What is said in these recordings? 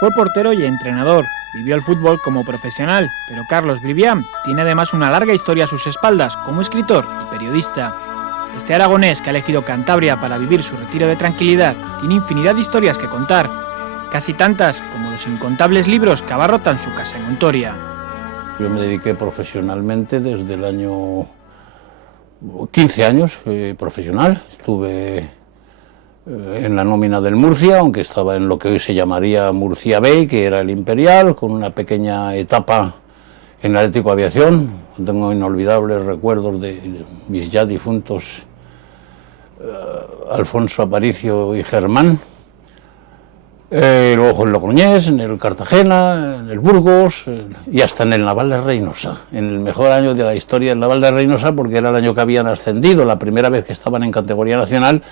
Fue portero y entrenador, vivió el fútbol como profesional, pero Carlos Brivián tiene además una larga historia a sus espaldas como escritor y periodista. Este aragonés que ha elegido Cantabria para vivir su retiro de tranquilidad tiene infinidad de historias que contar, casi tantas como los incontables libros que abarrotan su casa en Ontoria. Yo me dediqué profesionalmente desde el año 15 años profesional. Estuve en la nómina del Murcia, aunque estaba en lo que hoy se llamaría Murcia B, que era el Imperial, con una pequeña etapa en Atlético Aviación. Tengo inolvidables recuerdos de mis ya difuntos Alfonso Aparicio y Germán. Luego en Logroñés, en el Cartagena, en el Burgos y hasta en el Naval de Reynosa, en el mejor año de la historia del Naval de Reynosa, porque era el año que habían ascendido, la primera vez que estaban en categoría nacional.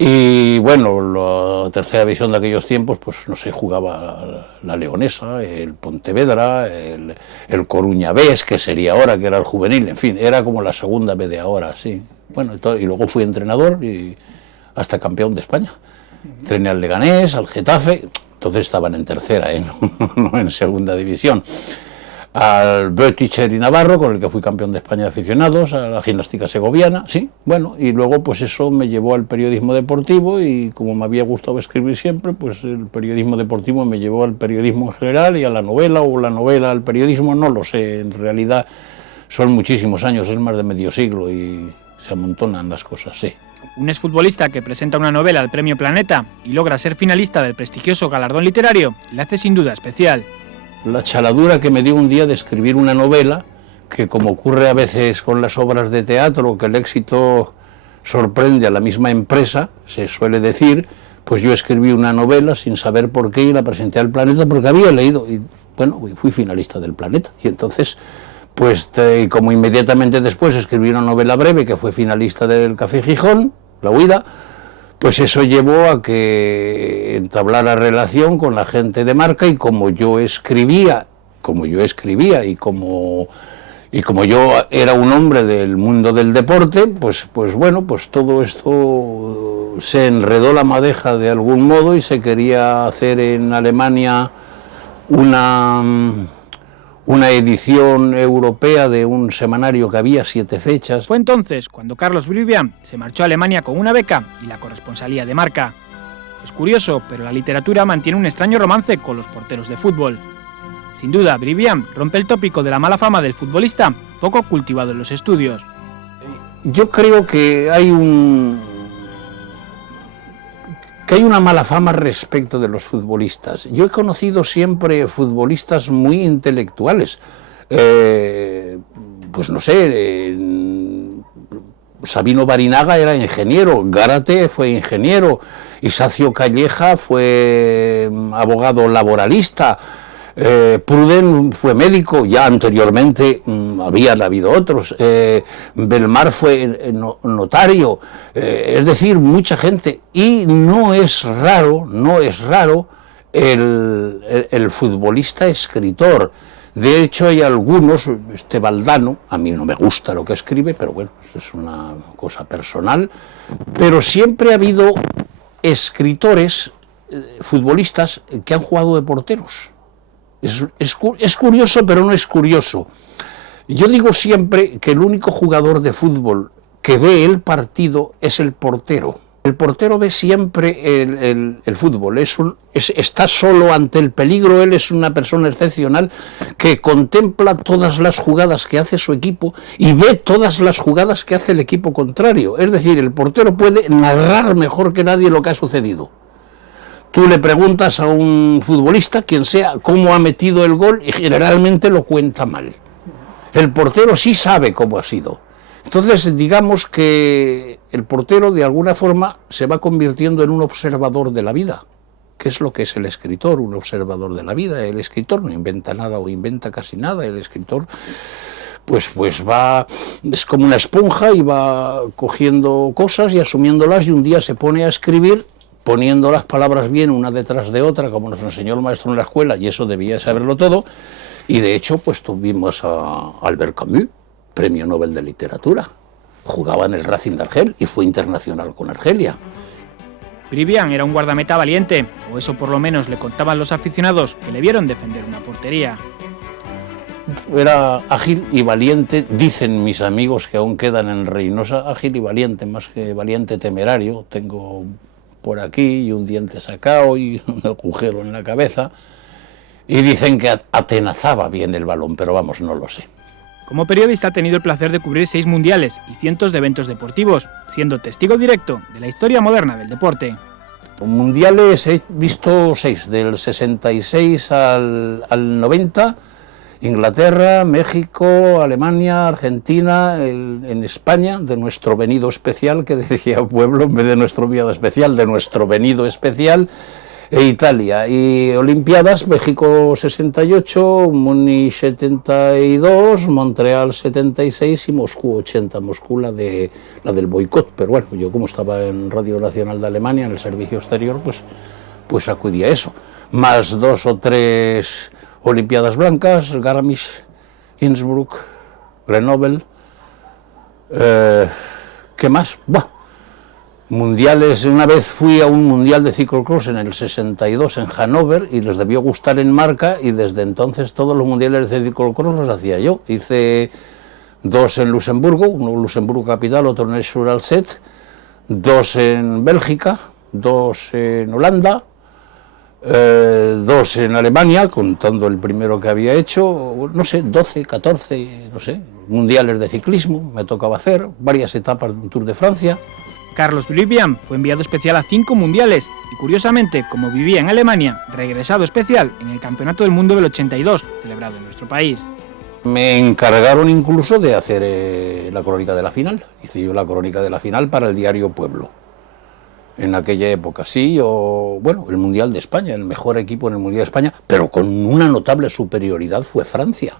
Y bueno, la tercera división de aquellos tiempos, pues no sé, jugaba la Leonesa, el Pontevedra, el Coruña B, que sería ahora, que era el juvenil, en fin, era como la segunda B de ahora, sí. Bueno, y luego fui entrenador y hasta campeón de España. Entrené al Leganés, al Getafe, entonces estaban en tercera, no en segunda división. Al Böttcher y Navarro, con el que fui campeón de España de aficionados, a la gimnástica segoviana, sí, bueno, y luego pues eso me llevó al periodismo deportivo y como me había gustado escribir siempre, pues el periodismo deportivo me llevó al periodismo en general y a la novela, o la novela al periodismo, no lo sé, en realidad son muchísimos años, es más de medio siglo y se amontonan las cosas, sí. Un exfutbolista que presenta una novela al Premio Planeta y logra ser finalista del prestigioso galardón literario le hace sin duda especial. La chaladura que me dio un día de escribir una novela, que como ocurre a veces con las obras de teatro, que el éxito sorprende a la misma empresa, se suele decir, pues yo escribí una novela sin saber por qué y la presenté al Planeta porque había leído, y bueno, fui finalista del Planeta. Y entonces, pues como inmediatamente después escribí una novela breve que fue finalista del Café Gijón, La Huida, pues eso llevó a que entablara relación con la gente de marca y como yo escribía y como yo era un hombre del mundo del deporte, pues bueno, pues todo esto se enredó la madeja de algún modo y se quería hacer en Alemania una edición europea de un semanario que había 7 fechas. Fue entonces cuando Carlos Brivián se marchó a Alemania con una beca y la corresponsalía de marca. Es curioso, pero la literatura mantiene un extraño romance con los porteros de fútbol. Sin duda, Brivián rompe el tópico de la mala fama del futbolista, poco cultivado en los estudios. Yo creo que hay una mala fama respecto de los futbolistas. Yo he conocido siempre futbolistas muy intelectuales. Pues no sé, Sabino Barinaga era ingeniero, Gárate fue ingeniero, Isacio Calleja fue abogado laboralista, Pruden fue médico, ya anteriormente habían habido otros, Belmar fue notario, es decir, mucha gente, y no es raro el futbolista escritor. De hecho hay algunos, Valdano, a mí no me gusta lo que escribe, pero bueno, es una cosa personal, pero siempre ha habido escritores, futbolistas que han jugado de porteros. Es curioso, pero no es curioso. Yo digo siempre que el único jugador de fútbol que ve el partido es el portero. El portero ve siempre el fútbol, está solo ante el peligro, él es una persona excepcional que contempla todas las jugadas que hace su equipo y ve todas las jugadas que hace el equipo contrario. Es decir, el portero puede narrar mejor que nadie lo que ha sucedido. Tú le preguntas a un futbolista, quien sea, cómo ha metido el gol y generalmente lo cuenta mal. El portero sí sabe cómo ha sido. Entonces, digamos que el portero de alguna forma se va convirtiendo en un observador de la vida. ¿Qué es lo que es el escritor? Un observador de la vida. El escritor no inventa nada o inventa casi nada. El escritor pues es como una esponja y va cogiendo cosas y asumiéndolas y un día se pone a escribir poniendo las palabras bien una detrás de otra, como nos enseñó el maestro en la escuela, y eso debía saberlo todo, y de hecho pues tuvimos a Albert Camus, Premio Nobel de Literatura, jugaba en el Racing de Argel y fue internacional con Argelia. Brivian era un guardameta valiente, o eso por lo menos le contaban los aficionados que le vieron defender una portería. Era ágil y valiente, dicen mis amigos que aún quedan en Reynosa, ágil y valiente, más que valiente temerario. Tengo por aquí y un diente sacado y un agujero en la cabeza, y dicen que atenazaba bien el balón, pero vamos, no lo sé. Como periodista ha tenido el placer de cubrir 6 mundiales y cientos de eventos deportivos, siendo testigo directo de la historia moderna del deporte. Mundiales he visto 6, del 66 al 90, Inglaterra, México, Alemania, Argentina, en España, de nuestro venido especial, que decía Pueblo, en vez de nuestro enviado especial, de nuestro venido especial, e Italia. Y Olimpiadas, México 68, Múnich 72, Montreal 76 y Moscú 80, Moscú la del boicot, pero bueno, yo como estaba en Radio Nacional de Alemania, en el servicio exterior, pues acudí a eso. Más 2 o 3 Olimpiadas blancas, Garmisch, Innsbruck, Grenoble, ¿qué más? Buah. Mundiales, una vez fui a un mundial de ciclocross en el 62 en Hannover y les debió gustar en marca, y desde entonces todos los mundiales de ciclocross los hacía yo. Hice 2 en Luxemburgo, uno en Luxemburgo capital, otro en Esch-sur-Alzette, 2 en Bélgica, 2 en Holanda, 2 en Alemania, contando el primero que había hecho, no sé, 12, 14, no sé, mundiales de ciclismo, me tocaba hacer, varias etapas de un Tour de Francia. Carlos Brivian fue enviado especial a 5 mundiales y, curiosamente, como vivía en Alemania, regresado especial en el Campeonato del Mundo del 82, celebrado en nuestro país. Me encargaron incluso de hacer la crónica de la final. Hice yo la crónica de la final para el diario Pueblo. En aquella época, sí, bueno, el Mundial de España, el mejor equipo en el Mundial de España, pero con una notable superioridad fue Francia.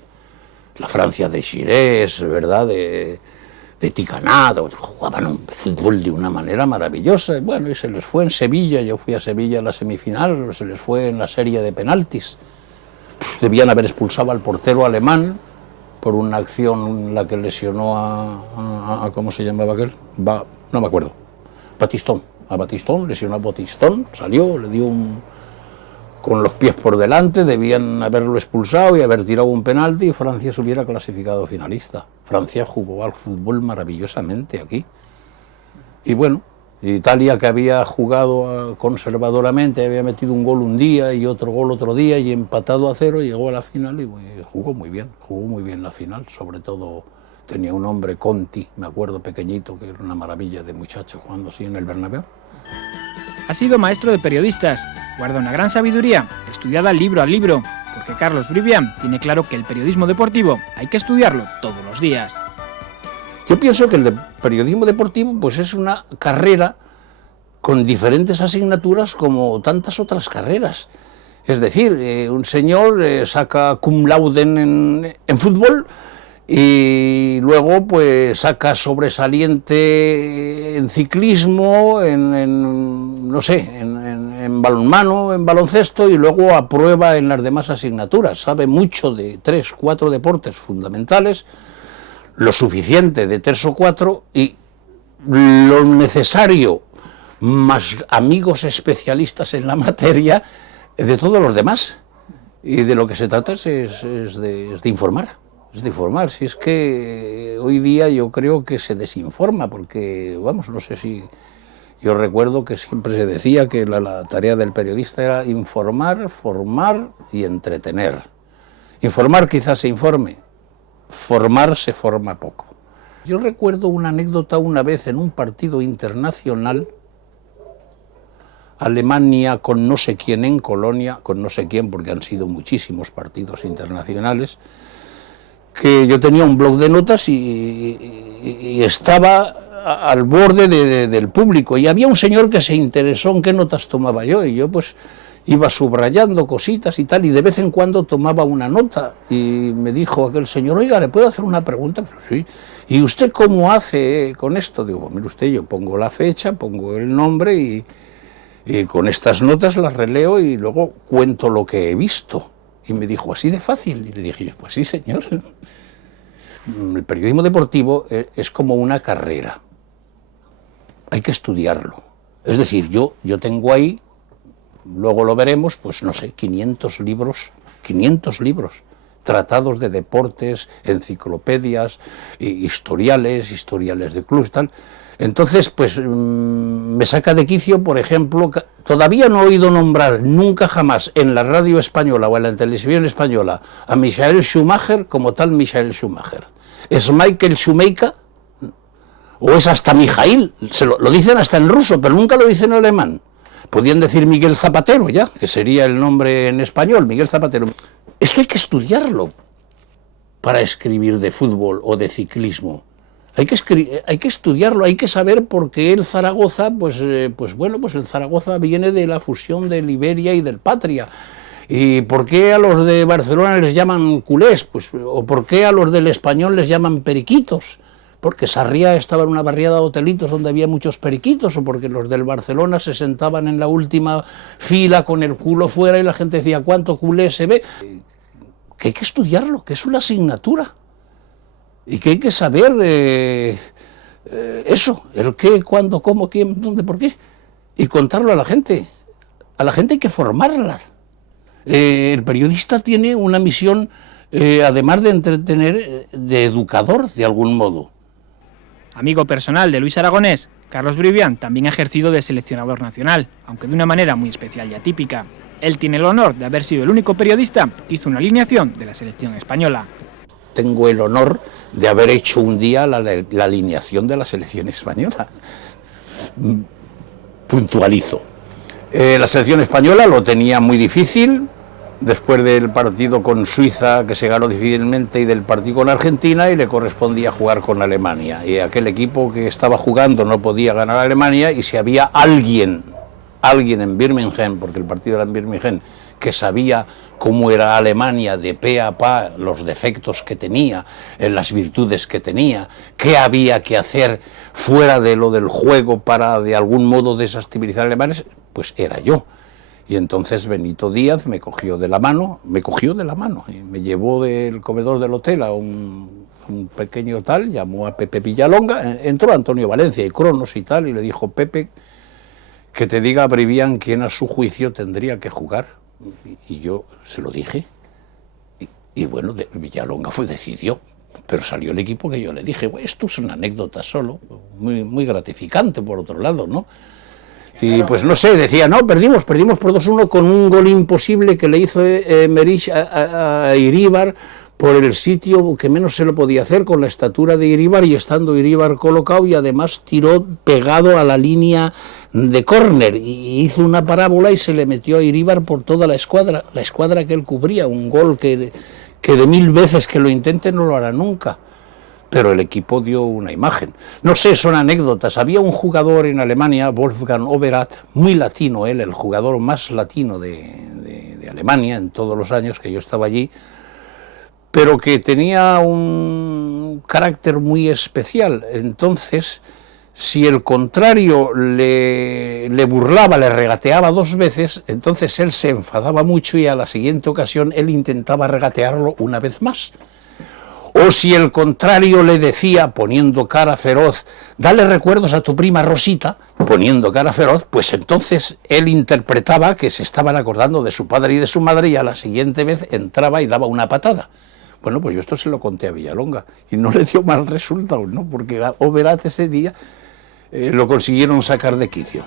La Francia de Girés, ¿verdad?, de Ticanado, jugaban un fútbol de una manera maravillosa. Bueno, y se les fue en Sevilla, yo fui a Sevilla en la semifinal, se les fue en la serie de penaltis. Debían haber expulsado al portero alemán por una acción en la que lesionó a ¿cómo se llamaba aquel? No me acuerdo. Batistón. A Batistón, lesionó a Batistón, salió, le dio con los pies por delante, debían haberlo expulsado y haber tirado un penalti y Francia se hubiera clasificado finalista. Francia jugó al fútbol maravillosamente aquí. Y bueno, Italia, que había jugado conservadoramente, había metido un gol un día y otro gol otro día y empatado a 0, llegó a la final y jugó muy bien la final. Sobre todo tenía un hombre, Conti, me acuerdo, pequeñito, que era una maravilla de muchacho jugando así en el Bernabéu. Ha sido maestro de periodistas, guarda una gran sabiduría, estudiada libro a libro, porque Carlos Brivian tiene claro que el periodismo deportivo hay que estudiarlo todos los días. Yo pienso que el periodismo deportivo pues es una carrera con diferentes asignaturas como tantas otras carreras. Es decir, un señor saca cum laude en fútbol y luego pues saca sobresaliente en ciclismo, no sé, en balonmano, en baloncesto, y luego aprueba en las demás asignaturas. Sabe mucho de 3, 4 deportes fundamentales, lo suficiente de 3 o 4 y lo necesario, más amigos especialistas en la materia de todos los demás. Y de lo que se trata es de informar. Es de informar. Si es que hoy día yo creo que se desinforma, porque, vamos, no sé si... Yo recuerdo que siempre se decía que la tarea del periodista era informar, formar y entretener. Informar quizás se informe, formar se forma poco. Yo recuerdo una anécdota una vez en un partido internacional, Alemania con no sé quién en Colonia, con no sé quién porque han sido muchísimos partidos internacionales, que yo tenía un bloc de notas y estaba al borde del público, y había un señor que se interesó en qué notas tomaba yo, y yo pues iba subrayando cositas y tal, y de vez en cuando tomaba una nota, y me dijo aquel señor: oiga, ¿le puedo hacer una pregunta? Pues sí. ¿Y usted cómo hace con esto? Digo, mire usted, yo pongo la fecha, pongo el nombre y con estas notas las releo y luego cuento lo que he visto. Y me dijo: ¿así de fácil? Y le dije yo: pues sí, señor. El periodismo deportivo es como una carrera. Hay que estudiarlo, Es decir, yo tengo ahí, luego lo veremos, pues no sé, 500 libros, tratados de deportes, enciclopedias, historiales de clubes, tal. Entonces, pues me saca de quicio, por ejemplo, todavía no he oído nombrar nunca jamás en la radio española o en la televisión española a Michael Schumacher como tal Michael Schumacher. ¿Es Michael Schumacher? ¿O es hasta Mijail? Lo dicen hasta en ruso, pero nunca lo dicen en alemán. Podían decir Miguel Zapatero ya, que sería el nombre en español, Miguel Zapatero. Esto hay que estudiarlo para escribir de fútbol o de ciclismo. Hay que estudiarlo, hay que saber por qué el Zaragoza, pues el Zaragoza viene de la fusión del Iberia y del Patria. ¿Y por qué a los de Barcelona les llaman culés? Pues, o por qué a los del Español les llaman periquitos. Porque Sarriá estaba en una barriada de hotelitos donde había muchos periquitos, o porque los del Barcelona se sentaban en la última fila con el culo fuera y la gente decía, ¿cuánto culé se ve? Que hay que estudiarlo, que es una asignatura. Y que hay que saber eso, el qué, cuándo, cómo, quién, dónde, por qué. Y contarlo a la gente. A la gente hay que formarla. El periodista tiene una misión, además de entretener, de educador, de algún modo. Amigo personal de Luis Aragonés, Carlos Brivián también ha ejercido de seleccionador nacional, aunque de una manera muy especial y atípica. Él tiene el honor de haber sido el único periodista que hizo una alineación de la selección española. Tengo el honor de haber hecho un día la alineación de la selección española. Puntualizo. La selección española lo tenía muy difícil, después del partido con Suiza, que se ganó difícilmente, y del partido con Argentina, y le correspondía jugar con Alemania. Y aquel equipo que estaba jugando no podía ganar a Alemania, y si había alguien en Birmingham, porque el partido era en Birmingham, que sabía cómo era Alemania de pe a pa, los defectos que tenía, las virtudes que tenía, qué había que hacer fuera de lo del juego para de algún modo desestabilizar a alemanes, pues era yo. Y entonces Benito Díaz me cogió de la mano y me llevó del comedor del hotel a un pequeño tal, llamó a Pepe Villalonga, entró Antonio Valencia y Cronos y tal, y le dijo, Pepe, que te diga a Brivián quién a su juicio tendría que jugar. Y yo se lo dije, y bueno, Villalonga decidió, pero salió el equipo que yo le dije. Esto es una anécdota solo, muy gratificante por otro lado, ¿no? Y pues no sé, decía, no, perdimos por 2-1 con un gol imposible que le hizo Merich a Iríbar por el sitio que menos se lo podía hacer, con la estatura de Iríbar y estando Iríbar colocado, y además tiró pegado a la línea de córner y hizo una parábola y se le metió a Iríbar por toda la escuadra que él cubría, un gol que de 1000 veces que lo intente no lo hará nunca. Pero el equipo dio una imagen. No sé, son anécdotas. Había un jugador en Alemania, Wolfgang Overath, muy latino él, el jugador más latino de Alemania en todos los años que yo estaba allí, pero que tenía un carácter muy especial. Entonces, si el contrario le burlaba, le regateaba 2 veces, entonces él se enfadaba mucho y a la siguiente ocasión él intentaba regatearlo una vez más. O si el contrario le decía, poniendo cara feroz, dale recuerdos a tu prima Rosita, poniendo cara feroz, pues entonces él interpretaba que se estaban acordando de su padre y de su madre, y a la siguiente vez entraba y daba una patada. Bueno, pues yo esto se lo conté a Villalonga y no le dio mal resultado, ¿no? Porque a Overath ese día lo consiguieron sacar de quicio.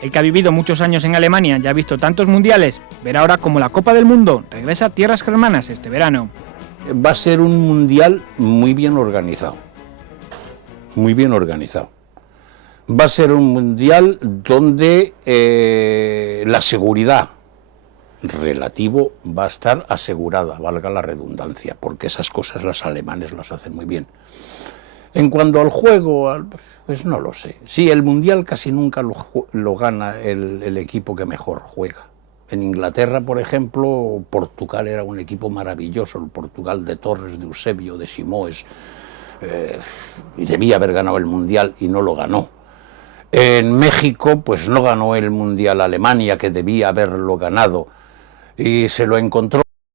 El que ha vivido muchos años en Alemania y ha visto tantos mundiales, verá ahora como la Copa del Mundo regresa a tierras germanas este verano. Va a ser un mundial muy bien organizado. Muy bien organizado. Va a ser un mundial donde la seguridad relativo va a estar asegurada, valga la redundancia, porque esas cosas los alemanes las hacen muy bien. En cuanto al juego, pues no lo sé. Sí, el mundial casi nunca lo gana el equipo que mejor juega. En Inglaterra, por ejemplo, Portugal era un equipo maravilloso, el Portugal de Torres, de Eusebio, de Simoes, y debía haber ganado el mundial y no lo ganó. En México, pues no ganó el mundial Alemania, que debía haberlo ganado, y se lo encontró